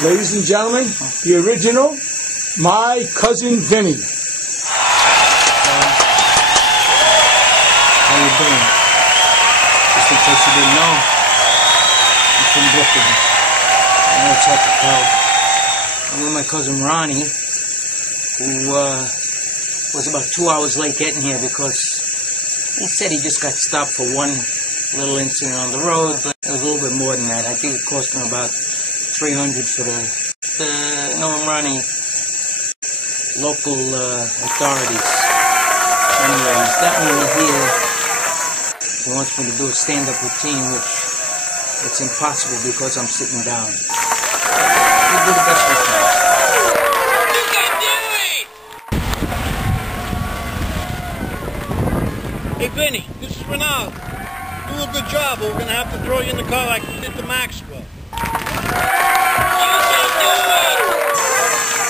Ladies and gentlemen, the original, my cousin Vinny. How you doing? Just in case you didn't know, I'm from Brooklyn. I know it's hard to tell. I'm with my cousin Ronnie, who was about 2 hours late getting here because he said he just got stopped for one little incident on the road, but it was a little bit more than that. I think it cost him about $300 for the Ronnie, local authorities. Anyway, he's got me here. He wants me to do a stand-up routine, which it's impossible because I'm sitting down. We'll do the best we can. You can do it! Hey, Vinny, this is Ronald. Do a good job, or we're going to have to throw you in the car like we did to Maxwell.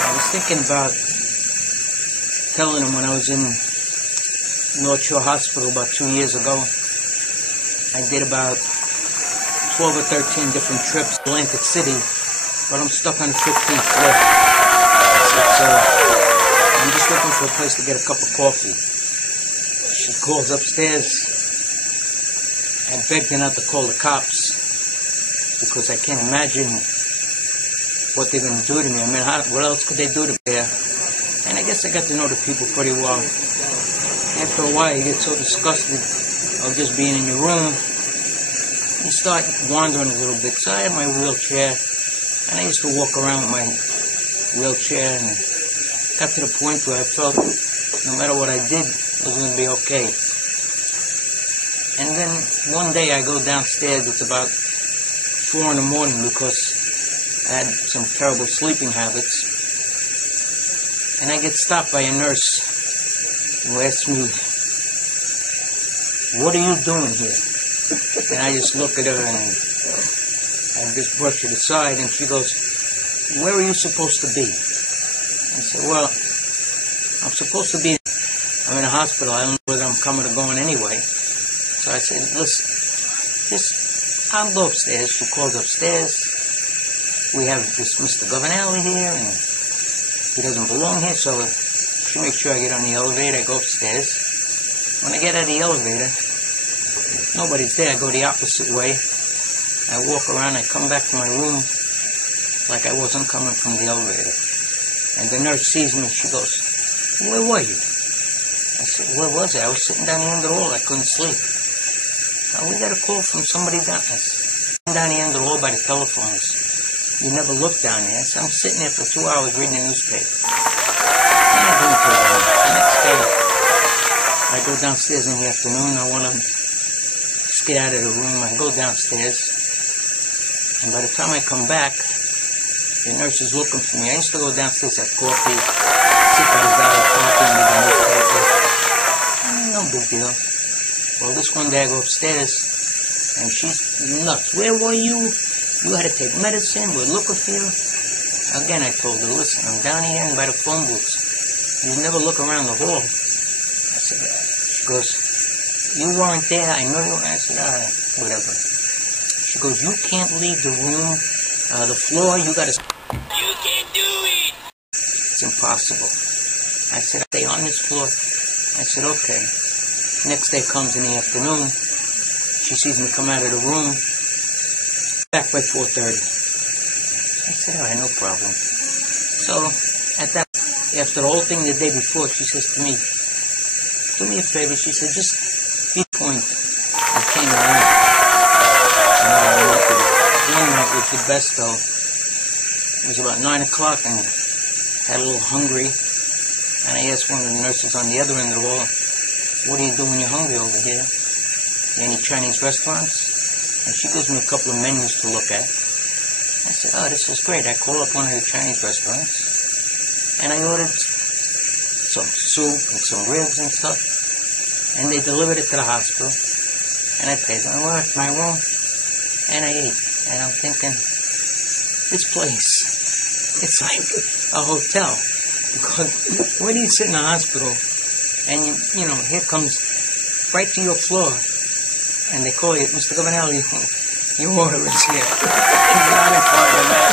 I was thinking about telling him when I was in North Shore Hospital about 2 years ago. I did about 12 or 13 different trips to Atlantic City, but I'm stuck on the 15th floor. So I'm just looking for a place to get a cup of coffee. She calls upstairs. I begged her not to call the cops because I can't imagine what they're going to do to me. I mean, what else could they do to me there? And I guess I got to know the people pretty well. After a while, you get so disgusted of just being in your room, you start wandering a little bit. So I had my wheelchair, and I used to walk around with my wheelchair, and got to the point where I felt no matter what I did, it was going to be okay. And then one day I go downstairs, it's about 4 in the morning because I had some terrible sleeping habits. And I get stopped by a nurse who asks me, "What are you doing here?" And I just look at her and I just brush it aside, and she goes, "Where are you supposed to be?" I said, "Well, I'm supposed to be I'm in a hospital. I don't know whether I'm coming or going anyway." So I said, "Listen, I'll go upstairs." She calls upstairs. "We have this Mr. Governale here, and he doesn't belong here." So she makes sure I get on the elevator. I go upstairs. When I get out of the elevator, nobody's there. I go the opposite way. I walk around. I come back to my room like I wasn't coming from the elevator. And the nurse sees me. She goes, "Where were you?" I said, "Where was I? I was sitting down the end of the hall. I couldn't sleep." "We got a call from somebody down the end of the hall by the telephones. You never looked down there." I said, "I'm sitting there for 2 hours reading the newspaper." And I didn't tell them. The next day, I go downstairs in the afternoon. I want to just get out of the room. I go downstairs. And by the time I come back, the nurse is looking for me. I used to go downstairs, have coffee, sit by the bottle of coffee, and read the newspaper. No big deal. Well, this one day I go upstairs, and she's nuts. "Where were you? You had to take medicine. We're looking for you." Again, I told her, "Listen, I'm down here by the phone booths. You never look around the hall." I said, she goes, "You weren't there. I know you weren't." I said, "All right, whatever." She goes, "You can't leave the room, the floor. You got to..." You can do it! It's impossible. I said, "Stay on this floor." I said, "Okay." Next day comes in the afternoon. She sees me come out of the room. Back by 4:30. I said, "All right, no problem." So, after the whole thing the day before, she says to me, "Do me a favor." She said, "Just be point." I came around. One night was the best, though. It was about 9 o'clock, and I had a little hungry. And I asked one of the nurses on the other end of the wall, "What do you do when you're hungry over here? Any Chinese restaurants?" And she gives me a couple of menus to look at. I said, "Oh, this is great." I call up one of the Chinese restaurants, and I ordered some soup and some ribs and stuff. And they delivered it to the hospital. And I paid them. I went to my room, and I ate. And I'm thinking, this place, it's like a hotel. Because where do you sit in a hospital, and you know, here comes right to your floor, and they call you, "Mr. Governale, your order is here." You're not in charge of that.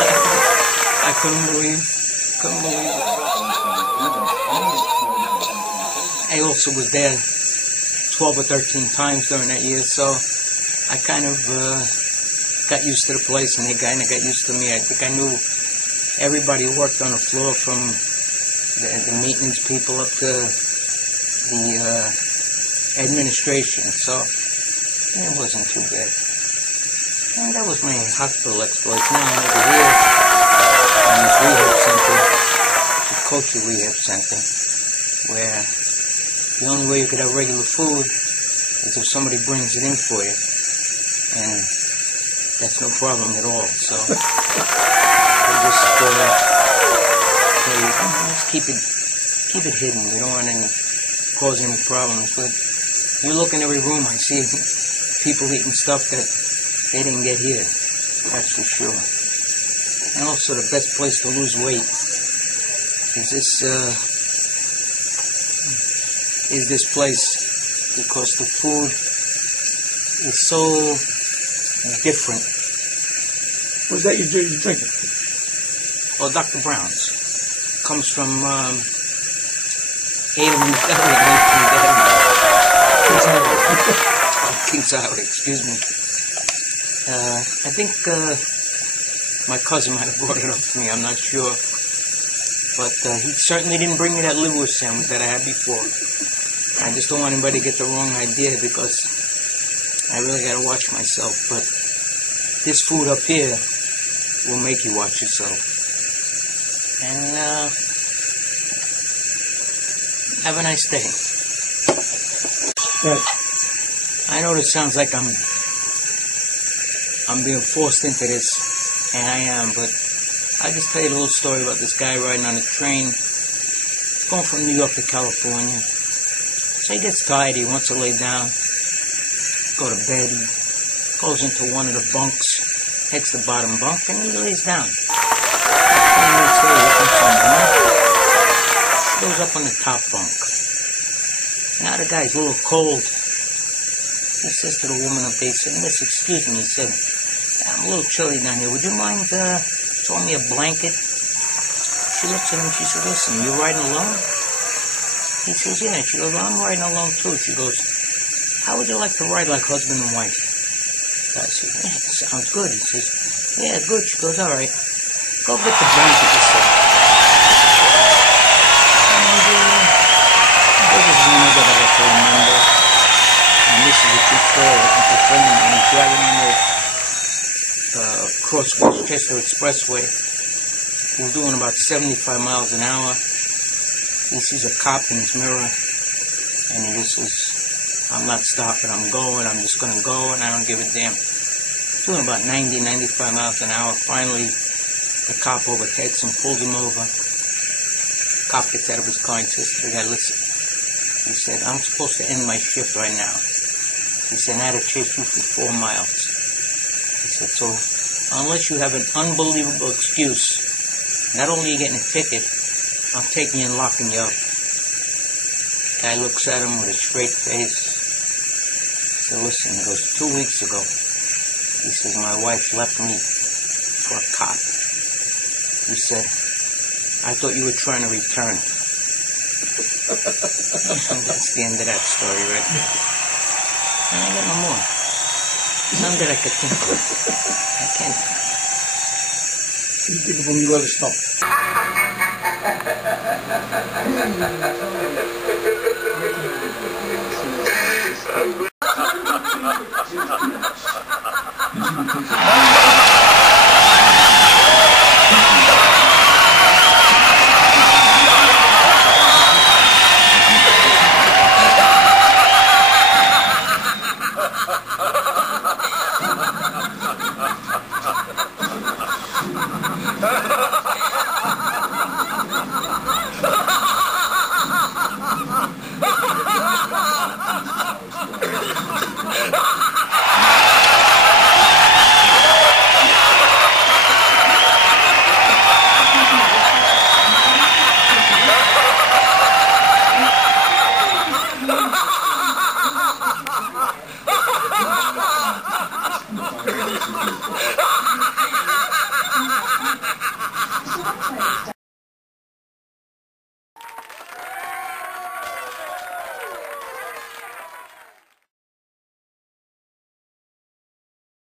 I couldn't believe it. I also was there 12 or 13 times during that year, so I kind of got used to the place, and they kind of got used to me. I think I knew everybody who worked on the floor, from the maintenance people up to the administration, so it wasn't too bad. And that was my hospital exploits. Now I'm over here in this rehab center, the culture rehab center, where the only way you could have regular food is if somebody brings it in for you, and that's no problem at all. So they just keep it hidden. We don't want to cause any problems. But you look in every room, I see people eating stuff that they didn't get here. That's for sure. And also, the best place to lose weight is this place, because the food is so different. What's that you're drinking? Well, Dr. Brown's. Comes from A.W. Deli in Kings Highway, excuse me. I think my cousin might have brought it up for me, I'm not sure. But he certainly didn't bring me that liverwurst sandwich that I had before. I just don't want anybody to get the wrong idea, because I really got to watch myself. But this food up here will make you watch yourself. And have a nice day. Right. I know this sounds like I'm being forced into this, and I am, but I'll just tell you a little story about this guy riding on a train going from New York to California. So he gets tired, he wants to lay down, go to bed. He goes into one of the bunks, takes the bottom bunk, and he lays down. 20 minutes later, here comes some woman. She goes up on the top bunk. Now the guy's a little cold. He says to the woman up there, he said, "Miss, excuse me," he said, "I'm a little chilly down here. Would you mind throwing me a blanket?" She looks at him, she says, "Listen, you riding alone?" He says, "Yeah." She goes, "Well, I'm riding alone too." She goes, "How would you like to ride like husband and wife?" I said, "Yeah, sounds good." He says, "Yeah, good." She goes, "All right, go get the blanket," he said. And this is one that I can remember. And this is a true story. It's a friend of mine. He's driving on the Cross Westchester Expressway. He was doing about 75 miles an hour. He sees a cop in his mirror, and he just says, "I'm not stopping, I'm going, I'm just going to go, and I don't give a damn." Doing about 90, 95 miles an hour. Finally, the cop overtakes him, pulls him over. The cop gets out of his car and says to the guy, "Listen," he said, "I'm supposed to end my shift right now." He said, "I had to chase you for 4 miles. He said, "So unless you have an unbelievable excuse, not only are you getting a ticket, I'm taking you and locking you up." The guy looks at him with a straight face. He said, "Listen," he goes, 2 weeks ago, he says, "my wife left me for a cop." He said, "I thought you were trying to return." That's the end of that story right there. And I got no more. None that I could think of. I can't. If you think of them, you let us know.